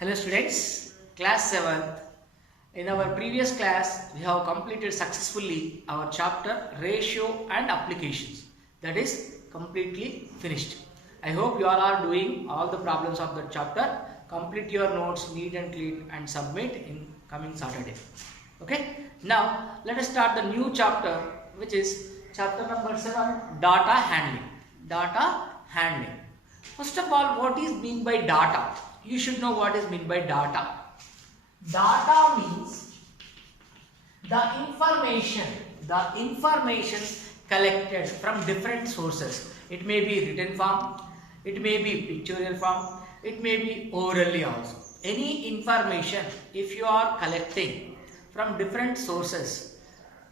Hello students, class 7th. In our previous class, we have completed successfully our chapter Ratio and Applications. That is completely finished. I hope you all are doing all the problems of that chapter. Complete your notes neat and clean and submit in coming Saturday. Okay. Now let us start the new chapter, which is chapter number 7, Data Handling. Data Handling. First of all, what is mean by data? You should know what is mean by data. Data means the information collected from different sources. It may be written form, it may be pictorial form, it may be orally also. Any information, if you are collecting from different sources,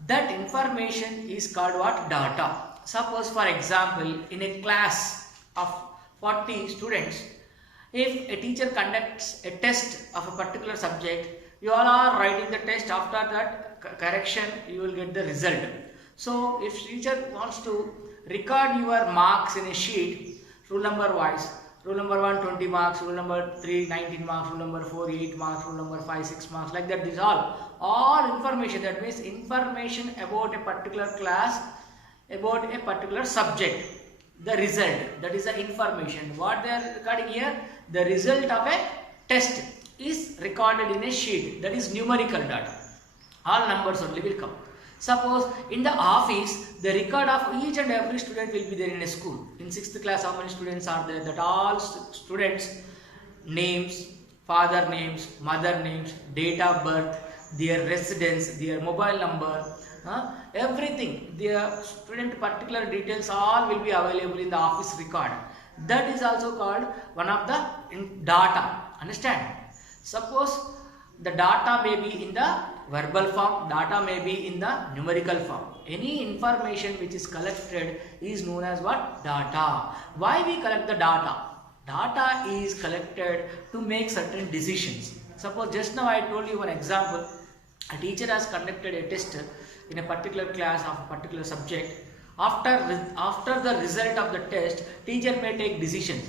that information is called what? Data. Suppose for example, in a class of 40 students, if a teacher conducts a test of a particular subject, you all are writing the test. After that correction, you will get the result. So if teacher wants to record your marks in a sheet, rule number wise, rule number 1 20 marks, rule number 3 19 marks, rule number 4 8 marks, rule number 5 6 marks, like that. This is all information. That means information about a particular class, about a particular subject. The result, that is the information. What they are recording here, the result of a test is recorded in a sheet. That is numerical data. All numbers only will come. Suppose in the office, the record of each and every student will be there in a school. In 6th class, how many students are there? That all students' names, father names, mother names, date of birth, their residence, their mobile number, everything, their student particular details, all will be available in the office record. That is also called one of the data. Understand? Suppose the data may be in the verbal form, data may be in the numerical form. Any information which is collected is known as what? Data. Why we collect the data? Data is collected to make certain decisions. Suppose just now I told you one example. A teacher has conducted a test in a particular class of a particular subject. After the result of the test, teacher may take decisions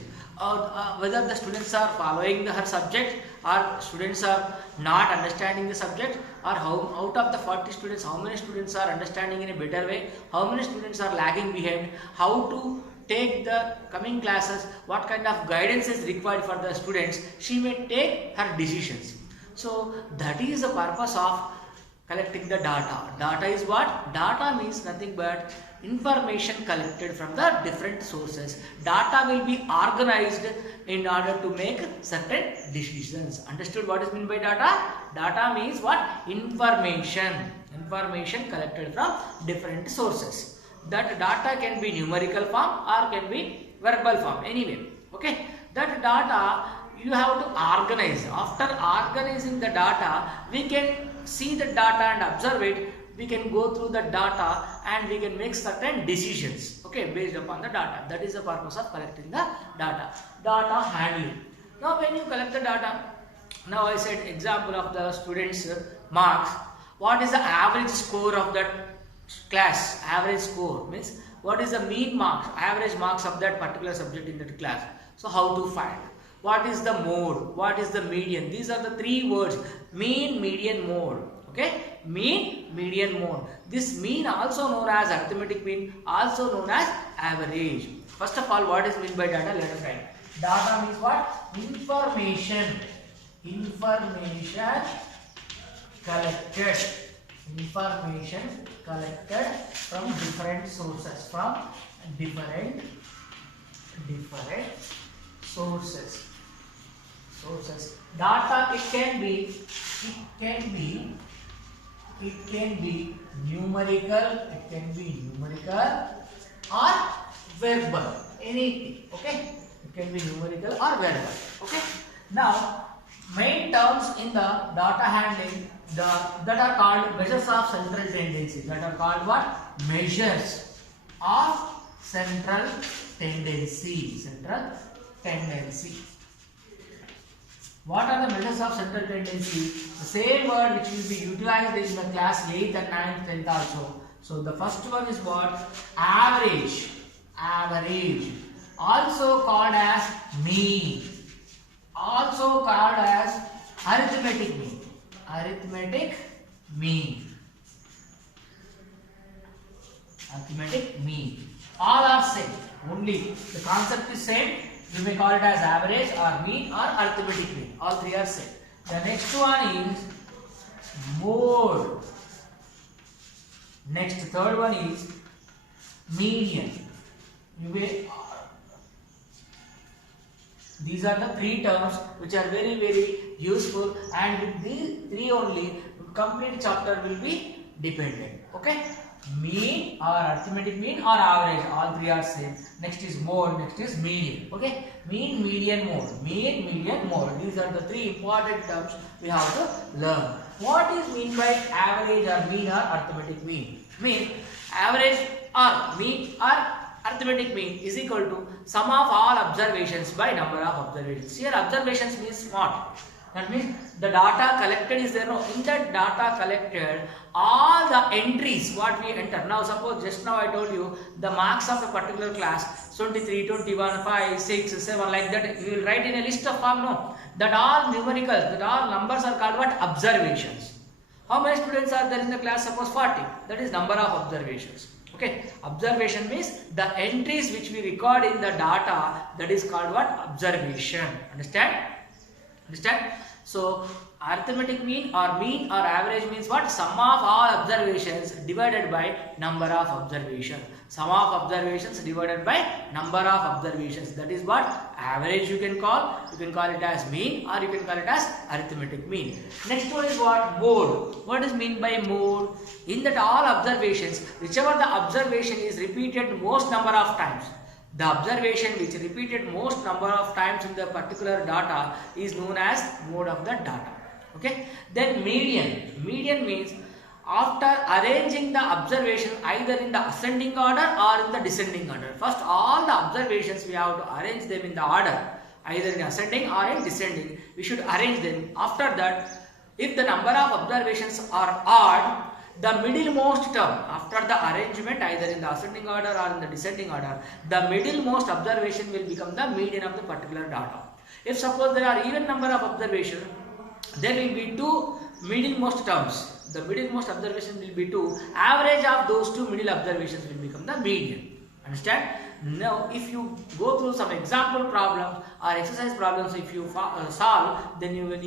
whether the students are following her subject or students are not understanding the subject, or how out of the 40 students, how many students are understanding in a better way, how many students are lagging behind, how to take the coming classes, what kind of guidance is required for the students. She may take her decisions. So that is the purpose of collecting the data. Data is what? Data means nothing but information collected from the different sources. Data will be organized in order to make certain decisions. Understood what is meant by data? Data means what? Information collected from different sources. That data can be numerical form or can be verbal form, anyway. Okay, that data you have to organize. After organizing the data, we can see the data and observe it. We can go through the data and we can make certain decisions, okay, based upon the data. That is the purpose of collecting the data. Data handling. Now when you collect the data, now I said example of the students' marks. What is the average score of that class? Average score means what is the mean marks, average marks of that particular subject in that class. So how to find? What is the mode? What is the median? These are the three words: mean, median, mode. Okay, mean, median, mode. This mean also known as arithmetic mean, also known as average. First of all, what is meant by data? Let us write. Data means what? Information collected. Information collected from different sources. From different sources. Data, it can be numerical, or verbal, anything. Okay, it can be numerical or verbal. Okay, now main terms in the data handling that are called measures of central tendency. That are called what? Measures of central tendency. What are the measures of central tendency? The same word which will be utilized in the class 8th and 9th, 10th also. So the first one is what? Average. Also called as mean. Also called as arithmetic mean. Arithmetic mean. Arithmetic mean. All are same. Only the concept is same. You may call it as average or mean or arithmetic mean. All three are same. The next one is mode. Next, third one is median. These are the three terms which are very useful, and with these three only complete chapter will be dependent. Okay, mean or arithmetic mean or average, all three are same. Next is mode, next is median. Okay, mean, median, mode. Mean, median, mode. These are the three important terms we have to learn. What is mean by average or mean or arithmetic mean? Mean, average or mean or arithmetic mean is equal to sum of all observations by number of observations. Here observations means what? That means the data collected is there. No, in that data collected, all the entries what we enter. Now suppose just now I told you the marks of a particular class 23, 21, 5, 6, 7 like that. We will write in a list of form. No, that all numericals, that all numbers are called what? Observations. How many students are there in the class? Suppose 40. That is number of observations. Okay, observation means the entries which we record in the data, that is called what? Observation. Understand? Understand? So arithmetic mean or average means what? Sum of all observations divided by number of observations. Sum of observations divided by number of observations. That is what average you can call. You can call it as mean or you can call it as arithmetic mean. Next one is what? Mode. What is mean by mode? In that all observations, whichever the observation is repeated most number of times. The observation which repeated most number of times in the particular data is known as mode of the data. Okay. Then median. Median means after arranging the observation either in the ascending order or in the descending order. First all the observations we have to arrange them in the order, either in ascending or in descending. We should arrange them. After that, if the number of observations are odd, the middlemost term after the arrangement either in the ascending order or in the descending order, the middlemost observation will become the median of the particular data. If suppose there are even number of observations, there will be two middlemost terms. The middlemost observation will be 2. Average of those two middle observations will become the median. Understand? Now, if you go through some example problems or exercise problems, if you solve, then you will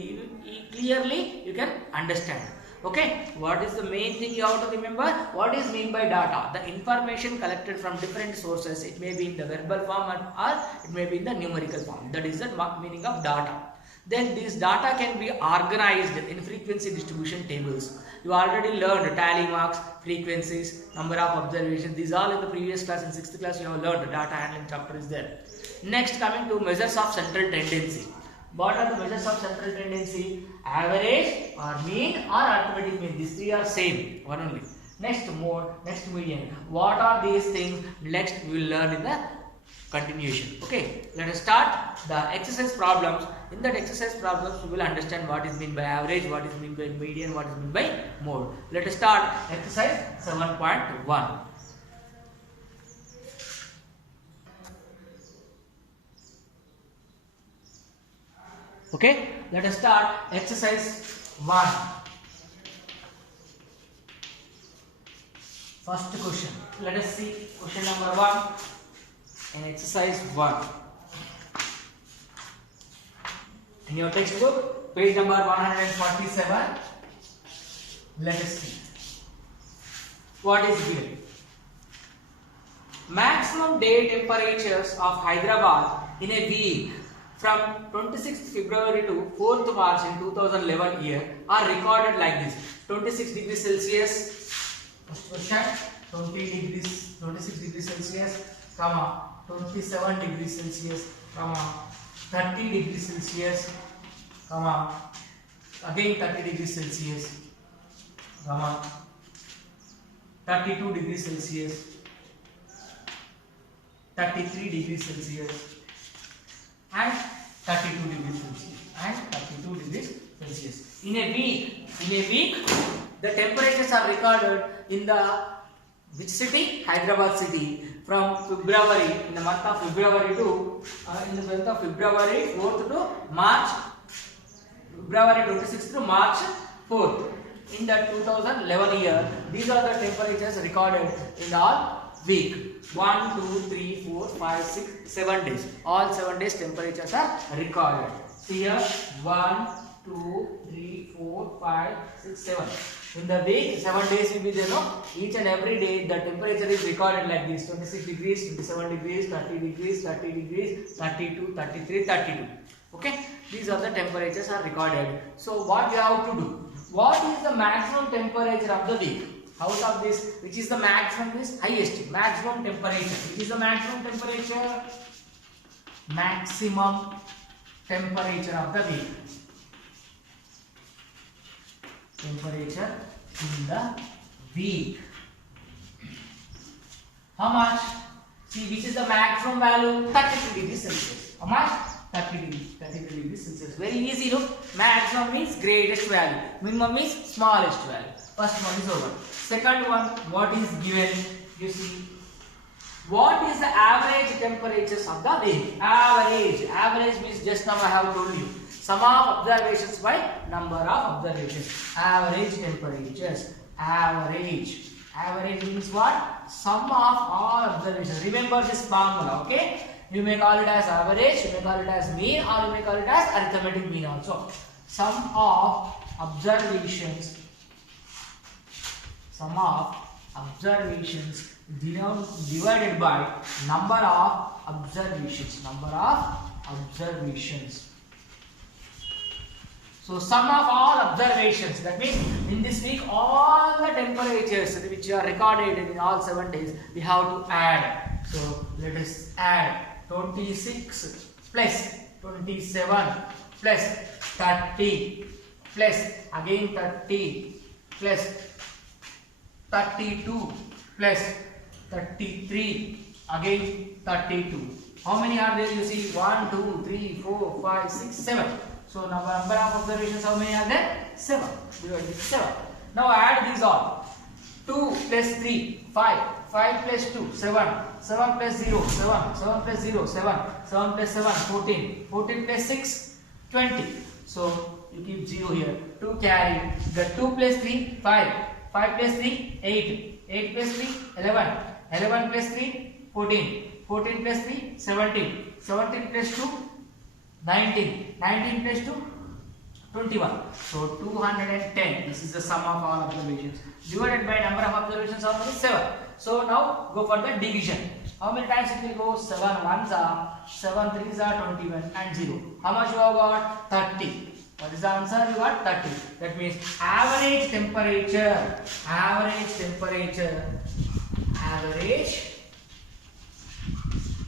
clearly you can understand. Okay, what is the main thing you have to remember? What is mean by data? The information collected from different sources. It may be in the verbal form or it may be in the numerical form. That is the meaning of data. Then this data can be organized in frequency distribution tables. You already learned tally marks, frequencies, number of observations. These all in the previous class. In 6th class you have learned. The data handling chapter is there. Next, coming to measures of central tendency. What are the measures of central tendency? Average or mean or arithmetic mean. These three are same, one only. Next, mode, next median. What are these things? Next we will learn in the continuation. Okay, let us start the exercise problems. In that exercise problems we will understand what is mean by average, what is mean by median, what is mean by mode. Let us start exercise 7.1. Okay, let us start exercise 1. First question. Let us see question number 1 in exercise 1. In your textbook, page number 147. Let us see what is given. Maximum day temperatures of Hyderabad in a week from 26th February to 4th March in 2011 year are recorded like this. 26 degrees Celsius, first question, 26 degrees Celsius, comma, 27 degrees Celsius, comma, 30 degrees Celsius, comma, again 30 degrees Celsius, comma, 32 degrees Celsius, 33 degrees Celsius, and 32 degrees Celsius, and 32 degrees Celsius. In a week, the temperatures are recorded in the which city? Hyderabad city. From February, in the month of February to 4th to March February 26th to March 4th. In the 2011 year, these are the temperatures recorded in all week. 1, 2, 3, 4, 5, 6, 7 days. All 7 days temperatures are recorded. See here, 1, 2, 3, 4, 5, 6, 7. In the week, 7 days will be there, no? Each and every day the temperature is recorded like this: 26 degrees, 27 degrees, 30 degrees, 30 degrees, 32, 33, 32. Okay, these are the temperatures are recorded. So what we have to do? What is the maximum temperature of the week? Out of this, which is the maximum is highest? Maximum temperature. Which is the maximum temperature? Maximum temperature of the week. Temperature in the week. How much? See, which is the maximum value? 32 degrees Celsius. How much? 32 degrees Celsius. Very easy, look. Maximum means greatest value. Minimum means smallest value. First one is over. Second one, what is given? You see, what is the average temperatures of the week? Average. Average means just now I have told you. Sum of observations by number of observations. Average temperatures. Average. Average means what? Sum of all observations. Remember this formula, okay? You may call it as average, you may call it as mean, or you may call it as arithmetic mean also. Sum of observations. Sum of observations divided by number of observations. Number of observations. So sum of all observations, that means in this week all the temperatures which are recorded in all 7 days we have to add. So let us add 26 plus 27 plus 30 plus again 30 plus 32 plus 33 again 32. How many are there? You see 1, 2, 3, 4, 5, 6, 7. So number of observations, how many are there? 7. Divided with 7. Now add these all. 2 plus 3, 5. 5 plus 2, 7. 7 plus 0, 7. 7 plus 0, 7. 7 plus 7, 14. 14 plus 6, 20. So you keep 0 here. 2 carry. The 2 plus 3, 5. 5 plus 3, 8. 8 plus 3, 11. 11 plus 3, 14. 14 plus 3, 17. 17 plus 2, 19. 19 plus 2, 21. So 210. This is the sum of all observations. Divided by number of observations of 7. So now go for the division. How many times it will go? 7 1s are, 7 3s are 21 and 0. How much you have got? 30. What is the answer? You got 30. That means average temperature. Average temperature. Average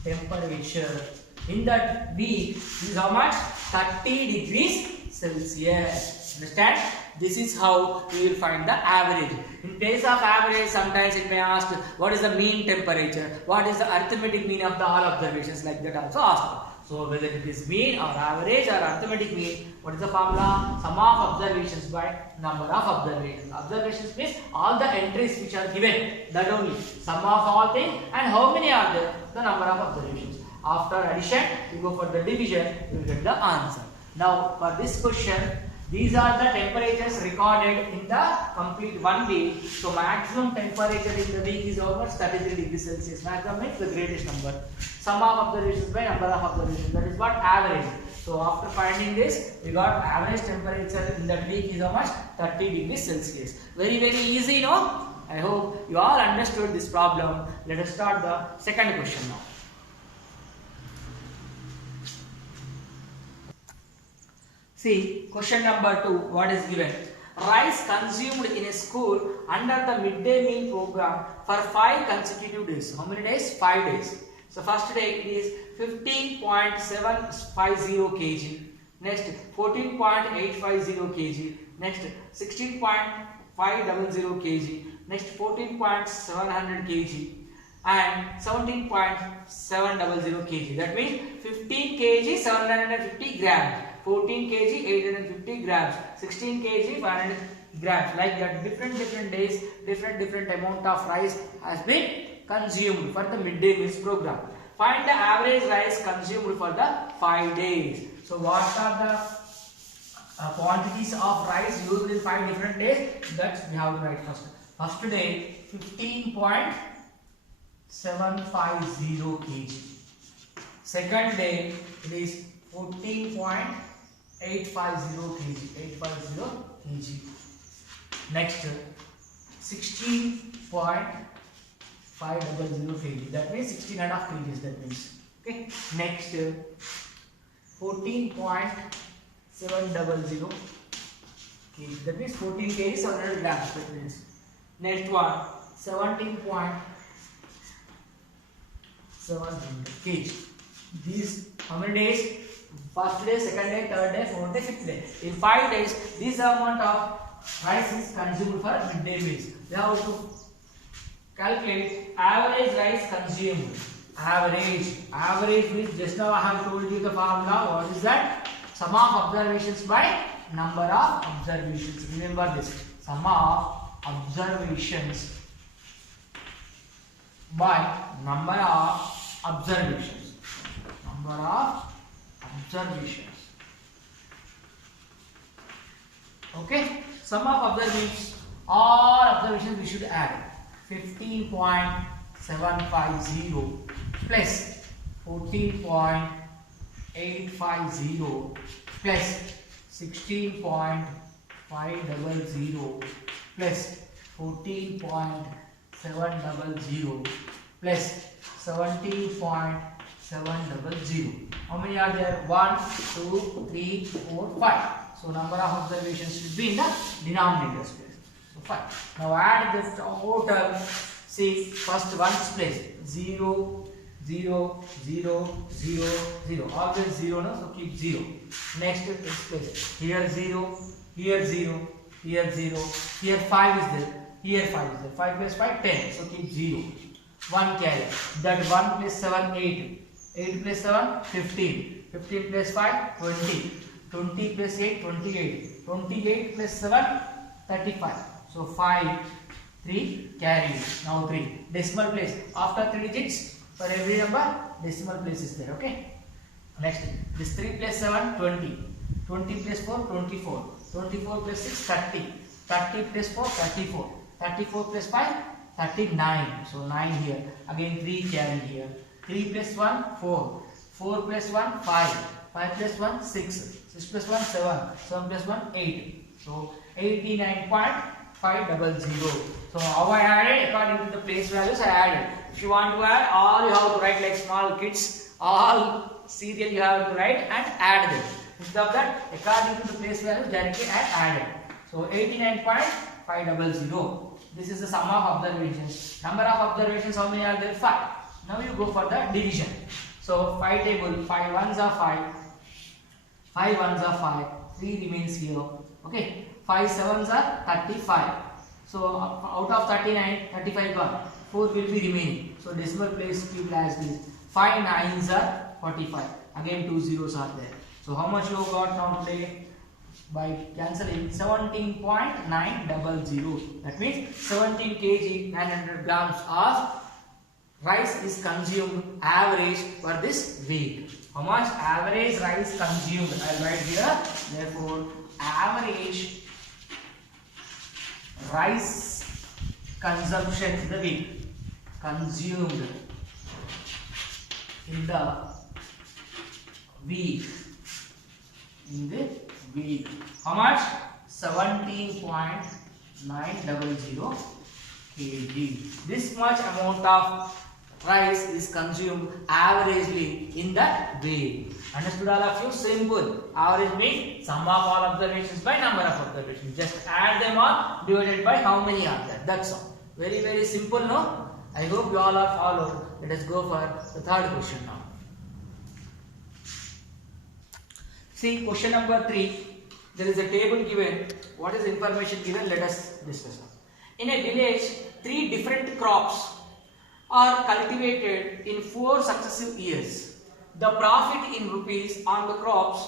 temperature in that week is how much? 30 degrees Celsius. Understand? This is how we will find the average. In place of average, sometimes it may ask what is the mean temperature, what is the arithmetic mean of the all observations, like that also asked. So whether it is mean or average or arithmetic mean, what is the formula? Sum of observations by number of observations. Observations means all the entries which are given, that only. Sum of all things and how many are there? The number of observations. After addition, you go for the division, you will get the answer. Now for this question, these are the temperatures recorded in the complete 1 week. So maximum temperature in the week is over 33 degrees Celsius. Maximum means the greatest number. Sum of observations by number of observations. That is what average. So after finding this, we got average temperature in that week is how much? 30 degrees Celsius. Very easy, no? I hope you all understood this problem. Let us start the second question now. See, question number 2, what is given? Rice consumed in a school under the midday meal program for 5 consecutive days. How many days? 5 days. So first day it is 15.750 kg. Next 14.850 kg. Next 16.500 kg. Next 14.700 kg. And 17.700 kg. That means 15 kg 750 grams. 14 kg 850 grams, 16 kg 500 grams, like that. Different days, different amount of rice has been consumed for the midday meals program. Find the average rice consumed for the 5 days. So what are the quantities of rice used in 5 different days. That we have to write first. First day 15.750 kg. Second day it is 14.850 kg. 850 kg. Next 16.500 kg. That means 16.5 kg. That means. Okay. Next 14.700 kg. That means 14 kg 700 grams. That means. Next one 17.700 kg. These how many days? First day, second day, third day, fourth day, fifth day. In 5 days, this amount of rice is consumed for midday meals. We have to calculate average rice consumed. Average means just now I have told you the formula. What is that? Sum of observations by number of observations. Remember this. Sum of observations by number of observations. Number of observations. Okay. Sum of observations. All observations we should add. 15.750 plus 14.850 plus 16.500 plus 14.700 plus 17.700. How many are there? 1, 2, 3, 4, 5. So number of observations should be in the denominator's place. So 5. Now add the total. See, first one's place 0, 0, 0, 0, 0. Always 0, no? So keep 0. Next is place. Here 0, here 0, here 0. Here 5 is there. Here 5 is there. 5 plus 5, 10. So keep 0. 1 carry. That 1 plus 7, 8. 8 plus 7, 15. 15 plus 5, 20. 20 plus 8, 28. 28 plus 7, 35. So 5, 3 carry. Now 3. Decimal place. After 3 digits, for every number, decimal place is there. Okay. Next, this 3 plus 7, 20. 20 plus 4, 24. 24 plus 6, 30. 30 plus 4, 34. 34 plus 5, 39. So 9 here. Again 3 carry here. 3 plus 1, 4. 4 plus 1, 5. 5 plus 1, 6. 6 plus 1, 7. 7 plus 1, 8. So 89.500. So how I added? According to the place values I added. If you want to add, all you have to write like small kids. All serial you have to write and add them. Instead of that, according to the place values directly I added. So 89.500. This is the sum of observations. Number of observations, how many are there? 5. Now you go for the division. So 5 table, 5 ones are 5. 5 ones are 5. 3 remains here. Okay. 5 sevens are 35. So out of 39, 35 gone. 4 will be remaining. So decimal place keep as this. 5 nines are 45. Again 2 zeros are there. So how much you got now today? By cancelling 17.900. That means 17 kg 900 grams of rice is consumed average for this week. How much average rice consumed? I'll write here. Therefore, average rice consumption in the week. Consumed in the week. In the week. How much? 17.900 kg. This much amount of rice is consumed averagely in that week. Understood all of you? Simple. Average means sum of all observations by number of observations. Just add them all divided by how many are there. That's all. Very, very simple, no? I hope you all are followed. Let us go for the third question now. See, question number 3. There is a table given. What is the information given? Let us discuss. In a village, 3 different crops are cultivated in 4 successive years. The profit in rupees on the crops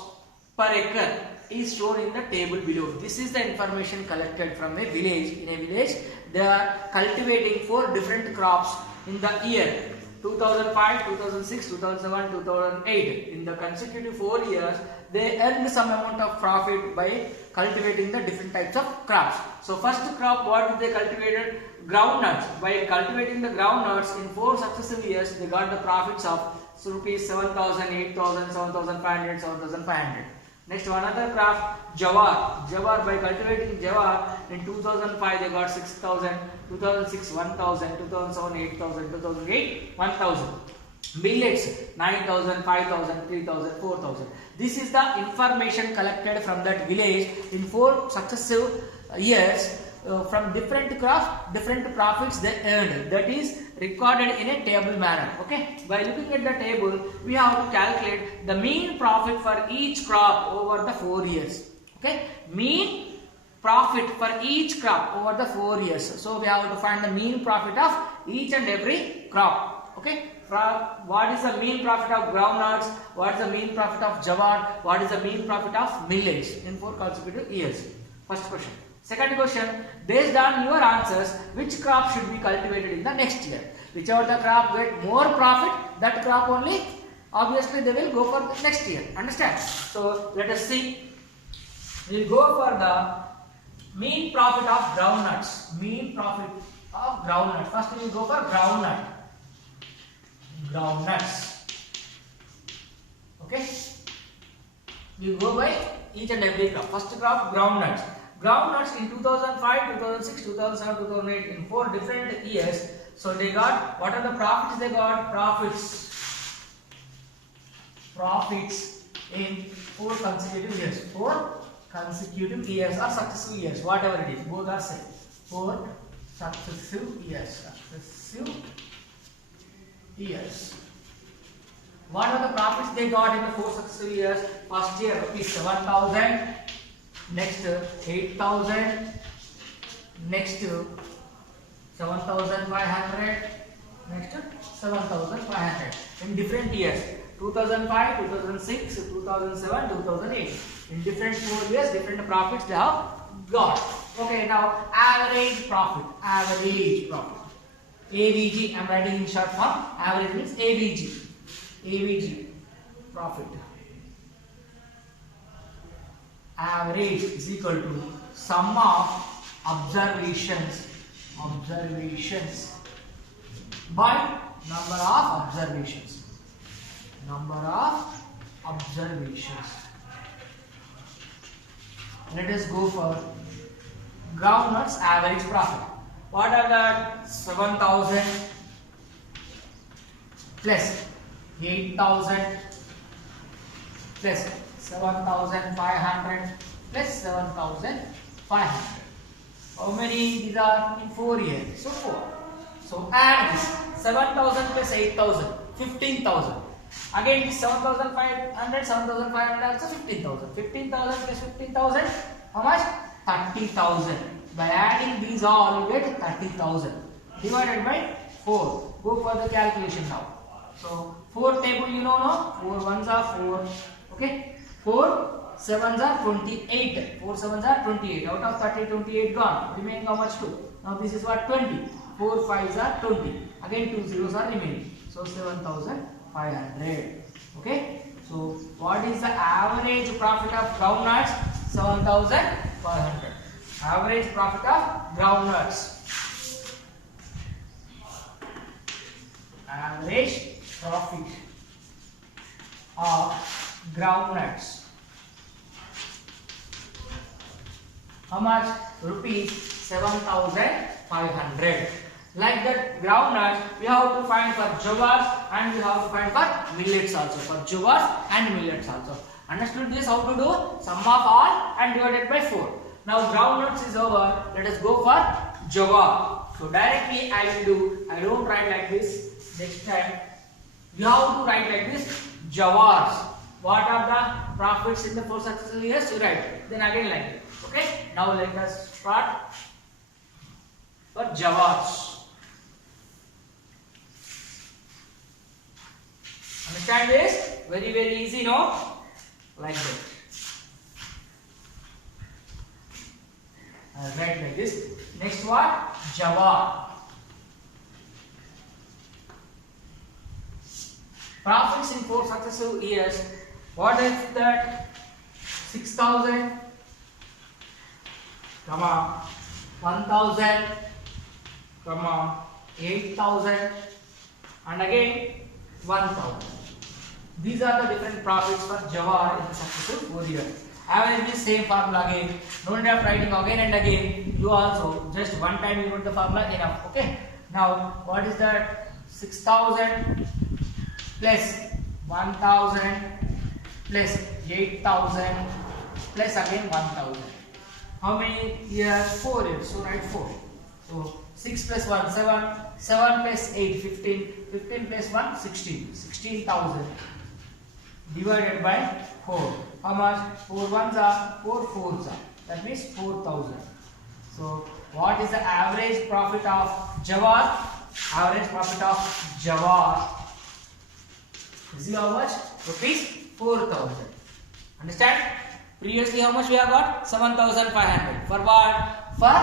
per acre is shown in the table below. This is the information collected from a village. In a village, they are cultivating 4 different crops in the year 2005, 2006, 2007, 2008. In the consecutive 4 years, they earned some amount of profit by cultivating the different types of crops. So first crop, what did they cultivated? Groundnuts. By cultivating the groundnuts in 4 successive years, they got the profits of rupees 7,000, 8,000, 7,500, 7,500. Next, one other crop, jawar. Jawar, by cultivating jawar in 2005 they got 6,000, 2006 1,000, 2007 8,000, 2008 1,000. Millets 9,000, 5,000, 3,000, 4,000. This is the information collected from that village in 4 successive years. From different crops, different profits they earned. That is recorded in a table manner. Okay. By looking at the table, we have to calculate the mean profit for each crop over the 4 years. Okay. Mean profit for each crop over the 4 years. So we have to find the mean profit of each and every crop. Okay. What is the mean profit of groundnuts? What is the mean profit of jawar? What is the mean profit of millets in 4 consecutive years? First question. Second question, based on your answers, which crop should be cultivated in the next year? Whichever the crop get more profit, that crop only, obviously they will go for the next year. Understand? So let us see. We will go for the mean profit of groundnuts. Mean profit of groundnut. First we will go for groundnut. Groundnuts. Okay? We will go by each and every crop. First crop, groundnuts. Groundnuts in 2005, 2006, 2007, 2008 in 4 different years. So they got, what are the profits they got? Profits in 4 consecutive years. 4 consecutive years or successive years, whatever it is, both are same. 4 successive years. What are the profits they got in the 4 successive years? First year rupees 7,000. Next 8,000, next 7,500, next 7,500 in different years, 2005, 2006, 2007, 2008. In different 4 years, different profits they have got. Okay, now average profit. AVG, I am writing in short form. Average means AVG, profit. Average is equal to sum of observations by number of observations. Let us go for groundnuts average profit. What are the 7,000 plus 8,000 plus 7,500 plus 7,500. How many these are in 4 years? So 4. So add this 7,000 plus 8,000, 15,000. Again this 7,500, 7,500 also 15,000. 15,000 plus 15,000, how much? 30,000. By adding these all, you get 30,000 divided by 4. Go for the calculation now. So 4 table you know, no? 4 ones are 4. Okay. 4 sevens are 28. 4 sevens are 28. Out of 30, 28 gone. Remaining how much? 2. Now this is what? 20. 4 fives are 20. Again 2 zeros are remaining. So 7,500. Okay. So what is the average profit of groundnuts? 7,500. Average profit of groundnuts. Average profit of groundnuts. How much? Rupees 7,500. Like that groundnuts, we have to find for jawars and we have to find for millets also. For jawars and millets also. Understood this? How to do? Sum of all and divided by 4. Now groundnuts is over. Let us go for jawar. So directly I will do. I don't write like this. Next time you have to write like this. Jawars. What are the profits in the 4 successive years? You write. Then again like this. Okay. Now let us start for jawars. Understand this? Very, very easy, no? Like that. I'll write like this. Next what? Jawar. profits in 4 successive years. What is that? 6,000, comma 1,000, comma 8,000, and again 1,000. These are the different profits for Jawahar in the successive 4 years. Average is same formula again. Don't have writing again and again. You also just one time you wrote the formula enough. Okay. Now what is that? 6,000 plus 1,000 plus 8,000 plus again 1,000. How many years? 4 years. So write 4. So 6 plus 1 7. 7 plus 8 15. 15 plus 1 16. 16,000 divided by 4. How much? 4 ones are 4 fours are. That means 4,000. So what is the average profit of Jawahar? Average profit of Jawahar is how much? Rupees 4,000. Understand? Previously how much we have got? 7,500. For what? For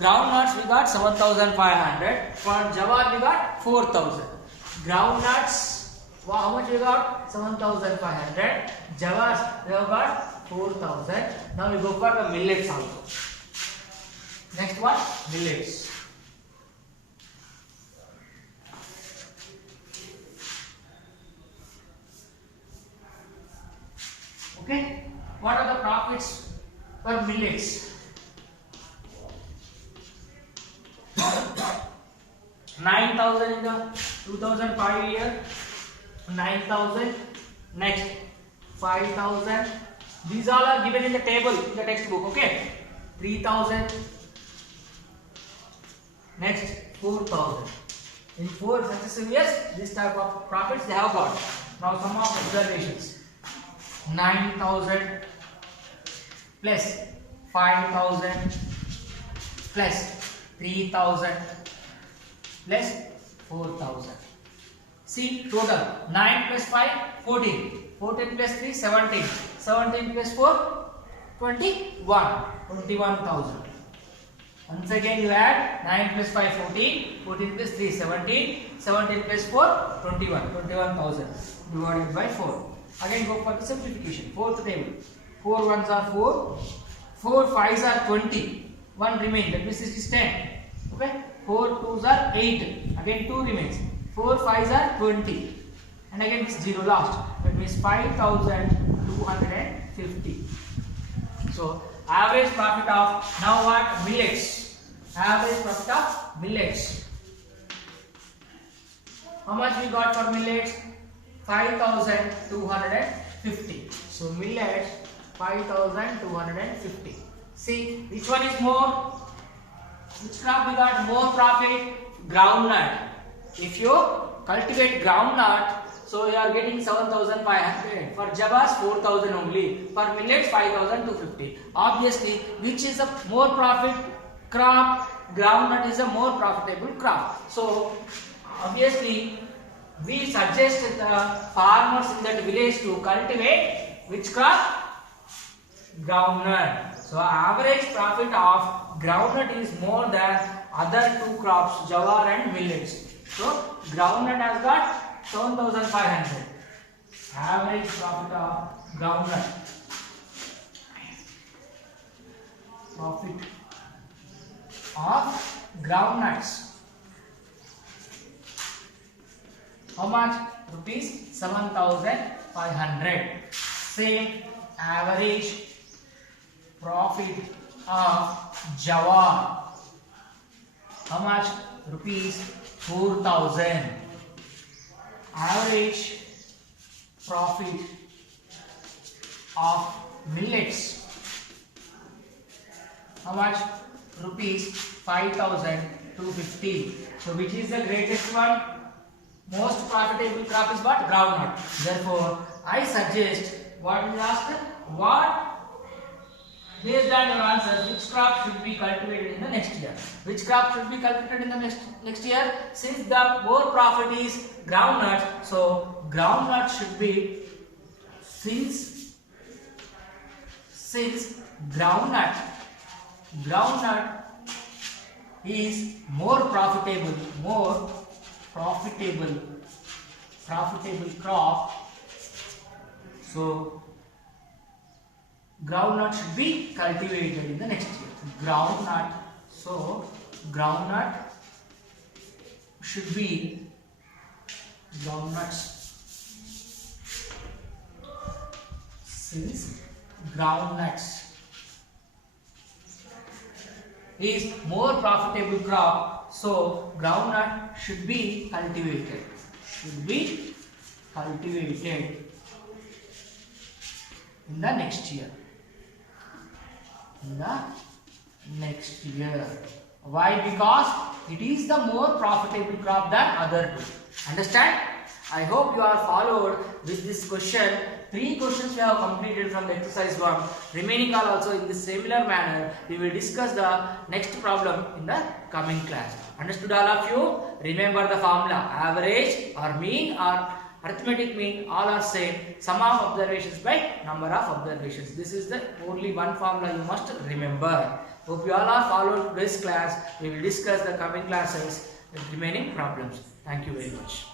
groundnuts we got 7,500. For Jawahar we got 4,000. Groundnuts, how much we got? 7,500. Jawahar we have got 4,000. Now we go for the millets also. Next one, millets. Okay, what are the profits for millets? 9,000 in the 2005 year, 9,000, next 5,000. These all are given in the table in the textbook. Okay, 3,000, next 4,000. In 4 successive years, this type of profits they have got. Now some of observations. 9,000 plus 5,000 plus 3,000 plus 4,000. See total 9 plus 5 14. 14 plus 3 17. 17 plus 4 21. 21,000. Once again you add 9 plus 5 14. 14 plus 3 17. 17 plus 4 21. 21,000 divided by 4. Again go for the simplification. Fourth table. 4 ones are 4. 4 5s are 20. 1 remains. That means it is 10. Okay. 4 2s are 8. Again 2 remains. 4 5s are 20. And again it's 0 last. That means 5,250. So average profit of now what? Millets. Average profit of millets. How much we got for millets? 5,250. So millets 5,250. See which one is more? Which crop we got more profit? Groundnut. If you cultivate groundnut, so you are getting 7,500. For Jawahar 4,000 only. For millets 5,250. Obviously, which is a more profit crop? Groundnut is a more profitable crop. So obviously, we suggest the farmers in that village to cultivate which crop? Groundnut. So average profit of groundnut is more than other two crops, Jawahar and millets. So groundnut has got 7,500. Average profit of groundnut. Profit of groundnuts. How much? Rupees 7,500. Same average profit of Jawahar. How much? Rupees 4,000. Average profit of millets. How much? Rupees 5,250. So which is the greatest one? Most profitable crop is what? Groundnut. Therefore, I suggest what we asked, what based on your answers, which crop should be cultivated in the next year? Which crop should be cultivated in the next year? Since the more profit is groundnut, so groundnut should be since groundnut is more profitable profitable crop. So groundnut should be cultivated in the next year. Groundnut. So groundnut should be since groundnuts is more profitable crop, so groundnut should be cultivated. In the next year. Why? Because it is the more profitable crop than other two. Understand? I hope you are followed with this question. 3 questions we have completed from the exercise 1. Remaining are also in the similar manner. We will discuss the next problem in the coming class. Understood all of you? Remember the formula. Average or mean or arithmetic mean, all are same. Sum of observations by number of observations. This is the only one formula you must remember. Hope you all are followed today's class. We will discuss the coming classes with remaining problems. Thank you very much.